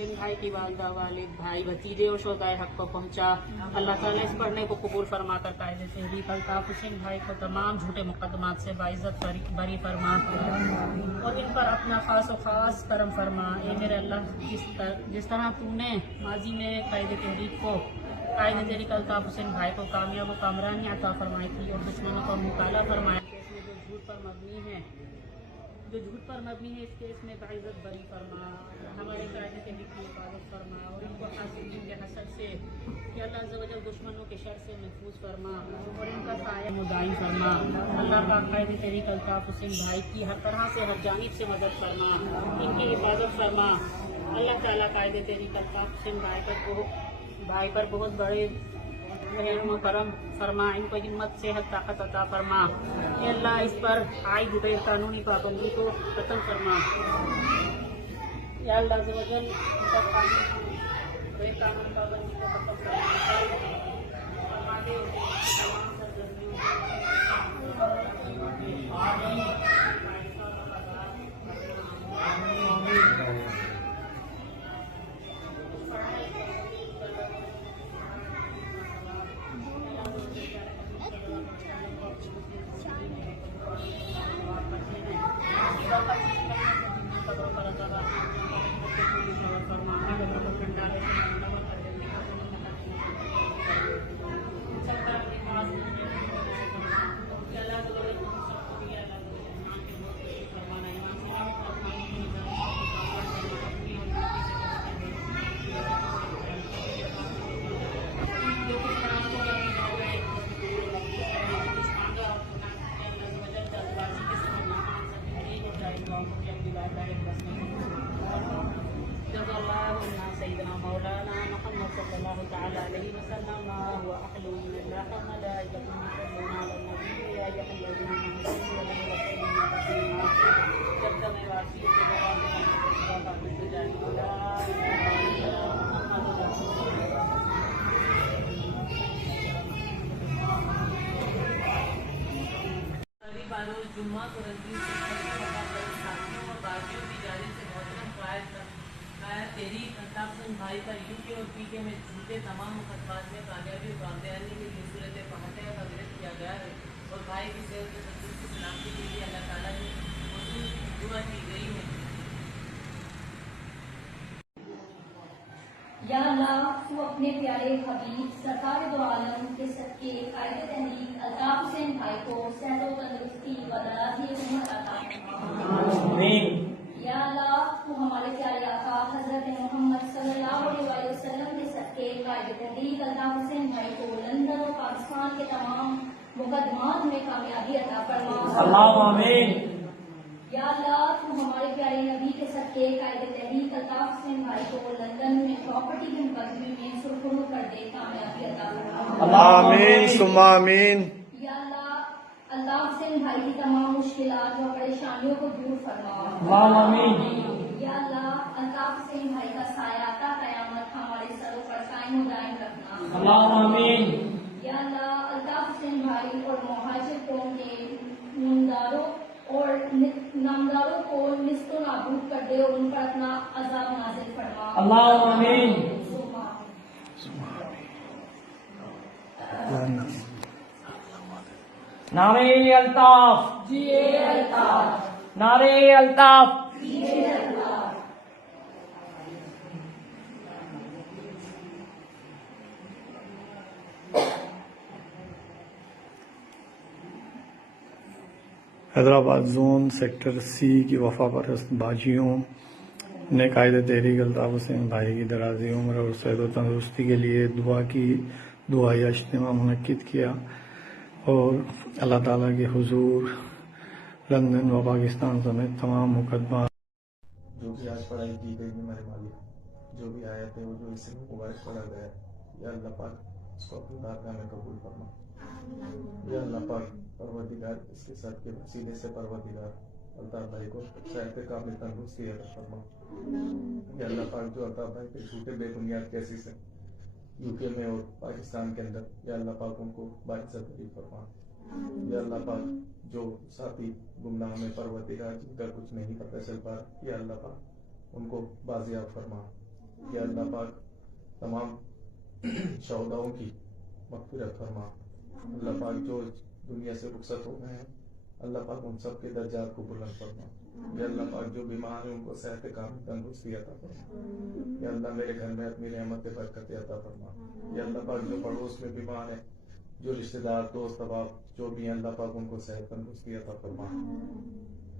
हुसैन भाई की वालदा वालिद भाई भतीजे और शोहदाए हक को पहुँचा। अल्लाह ताला इस पढ़ने को कबूल फरमाकर कायदे तहरीक अल्ताफ हुसैन भाई को तमाम झूठे मुकदमात से बाइज्जत बरी फरमा और इन पर अपना खास और ख़ास करम फरमा। ए मेरे अल्लाह, जिस तरह तूने माजी में कायदे तहरीक को कायदे तहरीक अल्ताफ हुसैन भाई को कामयाब और कामरानी अता फरमाई थी और दुश्मनों को मुकाला फरमाया, इसमें जो झूठ पर मबनी है इस केस में बाइज्जत बरी फरमा। हमारे कायदे तहरीक की हिफाजत फरमा और इनको हासिल के हसद से कि अल्लाह अज़्ज़ व जल दुश्मनों के शर से महफूज फरमा और इनका साया मुदायम फरमा। अल्लाह पाक कायदे तहरीक अल्ताफ हुसैन भाई की हर तरह से हर जानिब से मदद फरमा, इनकी हिफाजत फरमा। अल्लाह ताला कायदे तहरीक अल्ताफ हुसैन भाई पर बहुत बड़े रहम करम फरमा, इनको हिम्मत सेहत ताकत अता फरमा। या अल्लाह इस पर आयद गैर कानूनी पाबंदी को खत्म फरमा। या अल्लाह अज़्ज़ व जल इनका गैर कानूनी पाबंदी को खत्म फरमा दे। तमाम सरगर्मियों سيدنا مولانا محمد صلى الله تعالى عليه وسلم وأهل من الله وملائكته يصلون على النبي يا أيها الذين آمنوا صلوا عليه وسلموا تسليما. جب تک واسی کے جواب बारोज जुम्मा को रंगीन साथियों और बाजियों की जानिब से मोहतरम तहरीक अल्ताफ हुसैन भाई पर यूके और पीके में झूठे तमाम मुकदमात में कामयाबी और कामयाबी के लिए सूरत फतह का विरत किया गया है और भाई की सेहत और तंदुरुस्ती सलामती के लिए अल्लाह ताला की दुआ की गई है। या अल्लाह, तू अपने प्यारे हबीब सरकार दो आलम के सदके कायदे तहरीक अल्ताफ हुसैन भाई को सेहत और तंदुरुस्ती व दराज़ी उम्र अता फरमा। या अल्लाह, तू हमारे प्यारे आका हजरत मोहम्मद सल्लल्लाहु अलैहि वसल्लम के सदके कायदे तहरीक अल्ताफ हुसैन भाई को लंदन और पाकिस्तान के तमाम मुकदमात में कामयाबी अता फरमा। आमीन। या अल्लाह, तू हमारे प्यारे नबी के सदके कायदे तहरीक अल्ताफ हुसैन भाई को लंदन में प्रॉपर्टी के मुकदमे में सुरखरू कर दे, कामयाबी अता फरमा। आमीन सुम्मा आमीन। या अल्लाह, अल्ताफ हुसैन भाई की तमाम मुश्किलात व परेशानियों को दूर फरमा। आमीन। या अल्लाह, अल्ताफ हुसैन भाई का साया ता कयामत हमारे सरों पर कायम दायम रखना। आमीन। या अल्लाह, अल्ताफ हुसैन भाई और मुहाजिर कौम के नामदारों को निस्तो नाबूद कर दे और उन पर अपना अजाब नाजिल फरमा। आमीन। नारे अल्ताफ, जिए अल्ताफ, नारे अल्ताफ। जिए Altaf. Hyderabad zone sector C की वफा परस्त बाजियों ने कायदे तहरीक अल्ताफ हुसैन भाई की दराजी उम्र और सेहत और तंदुरुस्ती के लिए दुआया इज्तिमा मुनक्किद किया और अल्लाह ताला के हुजूर लंदन व पाकिस्तान समेत तमाम मुकदमा जो भी आज पढ़ाई की गई है मेरे मालिक, जो भी आए थे वो जो इससे मुबारक पढ़ा गया, या अल्लाह पाक इसको अपनी बारगाह में कबूल फरमा। या अल्लाह पाक परवरदिगार इसके साथ के वसीले से परवरदिगार अल्ताफ भाई को सेहत कामिल तंदुरुस्ती अता फरमा। या अल्लाह पाक जो अल्ताफ भाई के झूठे बेबुनियाद केसेस हैं यूके में और पाकिस्तान के अंदर, या अल्लाह पाक उनको बाइज्जत बरी फरमा। या अल्लाह पाक जो साथी गुमनाह में परवरदिगार जिनका कुछ नहीं पता चल पा, या अल्लाह पाक उनको बाजियाब फरमा। یا اللہ پاک تمام شہداؤں کی مغفرت فرما. اللہ پاک جو دنیا سے رخصت ہو گئے ہیں اللہ پاک ان سب کے درجات کو بلند فرما. یا اللہ پاک جو بیمار ہیں ان کو صحت کامل تندرستی عطا فرما. یا اللہ میرے گھر میں اپنی رحمت برکت عطا فرما. یا اللہ پاک جو پڑوس میں بیمار ہیں جو رشتہ دار دوست احباب جو بھی ہیں اللہ پاک ان کو صحت تندرستی عطا فرما.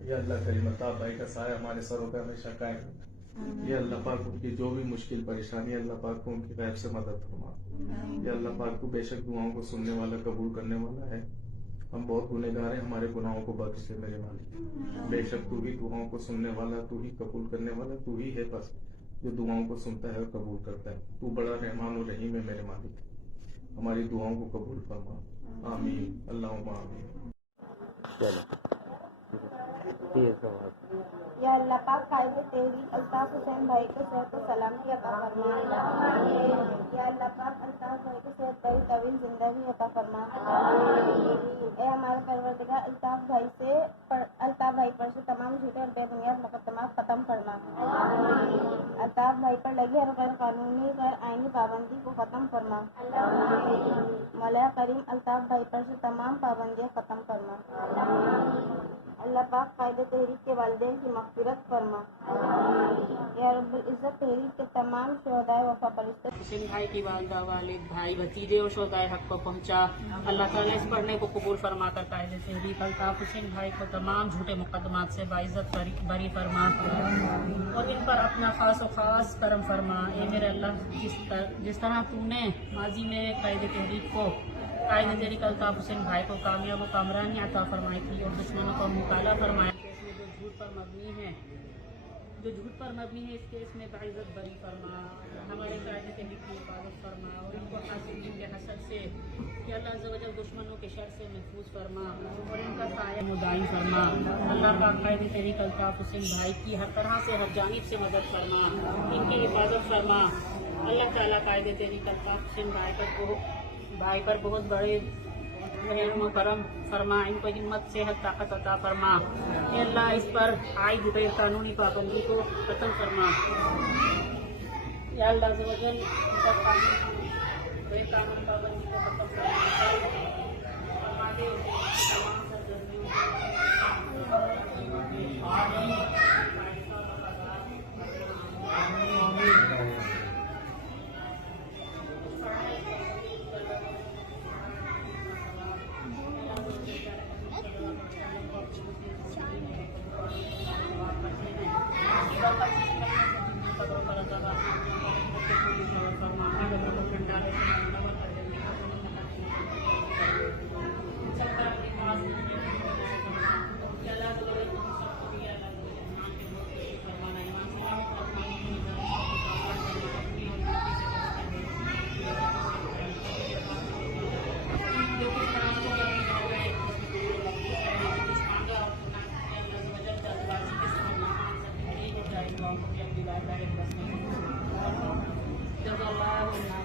یا اللہ کریم الطاف بھائی کا سایہ ہمارے سروں پہ ہمیشہ قائم رکھے. یا اللہ پاک ان کی جو بھی مشکل پریشانی اللہ پاک کو ان کی غیب سے مدد فرما. یا اللہ پاک تو بے شک دعاؤں کو سننے والا قبول کرنے والا ہے. ہم بہت گنہگار ہیں ہمارے گناہوں کو بخش دے میرے مالک. بے شک تو ہی دعاؤں کو سننے والا تو ہی قبول کرنے والا تو ہی ہے بس جو دعاؤں کو سنتا ہے اور قبول کرتا ہے. تو بڑا رحمان و رحیم ہے میرے مالک. ہماری دعاؤں کو قبول فرما. آمین اللہم آمین. یا اللہ پاک قائد تحریک الطاف حسین بھائی کو صحت و سلامتی عطا فرما. یا اللہ پاک الطاف بھائی کو صحت بڑی طویل زندگی عطا فرما. اے ہمارے پروردگار الطاف بھائی پر سے تمام جھوٹے اور بے بنیاد مقدمات ختم فرما. الطاف بھائی پر لگی ہر غیر قانونی غیر آئینی پابندی کو ختم فرما. مولا کریم الطاف بھائی پر سے تمام پابندیاں ختم فرما. اللہ پاک قائد تحریک کے والدین کی مغفرت فرما. یا رب العزت تحریک کے تمام شہدائے وفا پرستوں حسین بھائی کی والدہ والد بھائی بھتیجے اور شہدائے حق کو پہنچا. اللہ تعالیٰ اس پڑھنے کو قبول فرما کر قائد تحریک الطاف حسین بھائی کو تمام جھوٹے مقدمات سے باعزت بری فرما اور ان پر اپنا خاص و خاص کرم فرما. اے میرے اللہ جس طرح تو نے ماضی میں قائد تحریک کو قائد تحریک الطاف حسین بھائی کو کامیاب و کامرانی عطا فرمائی تھی اور دشمنوں کو مطالعہ فرمایا کہ اس میں جو جھوٹ پر مبنی ہے اس کیس میں باعزت بری فرما. ہمارے قائد تحریک کی حفاظت فرما اور ان کو حاسدین کے حسد سے کہ اللہ عز و جل دشمنوں کے شر سے محفوظ فرما اور ان کا سایہ مدائم فرما. اللہ پاک قائد تحریک الطاف حسین بھائی کی ہر طرح سے ہر جانب سے مدد فرما. ان کی حفاظت فرما. اللہ تعالیٰ قائد تحریک الطاف حسین بھائی پر بہت بڑے رحم و کرم فرما. ان کو ہمت صحت طاقت عطا فرما. اے اللہ اس پر عائد غیر قانونی پابندی کو ختم فرما. یا اللہ عز و جل ان پر غیر قانونی پابندی کو ختم فرما دے. تمام سرگرمیوں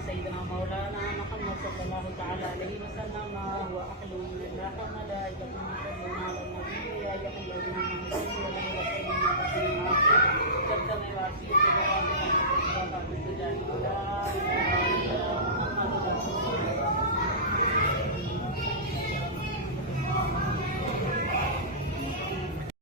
سيدنا مولانا محمد صلى الله تعالى عليه وسلم وأهل من الله وملائكته يصلون على النبي يا أيها الذين آمنوا صلوا عليه وسلموا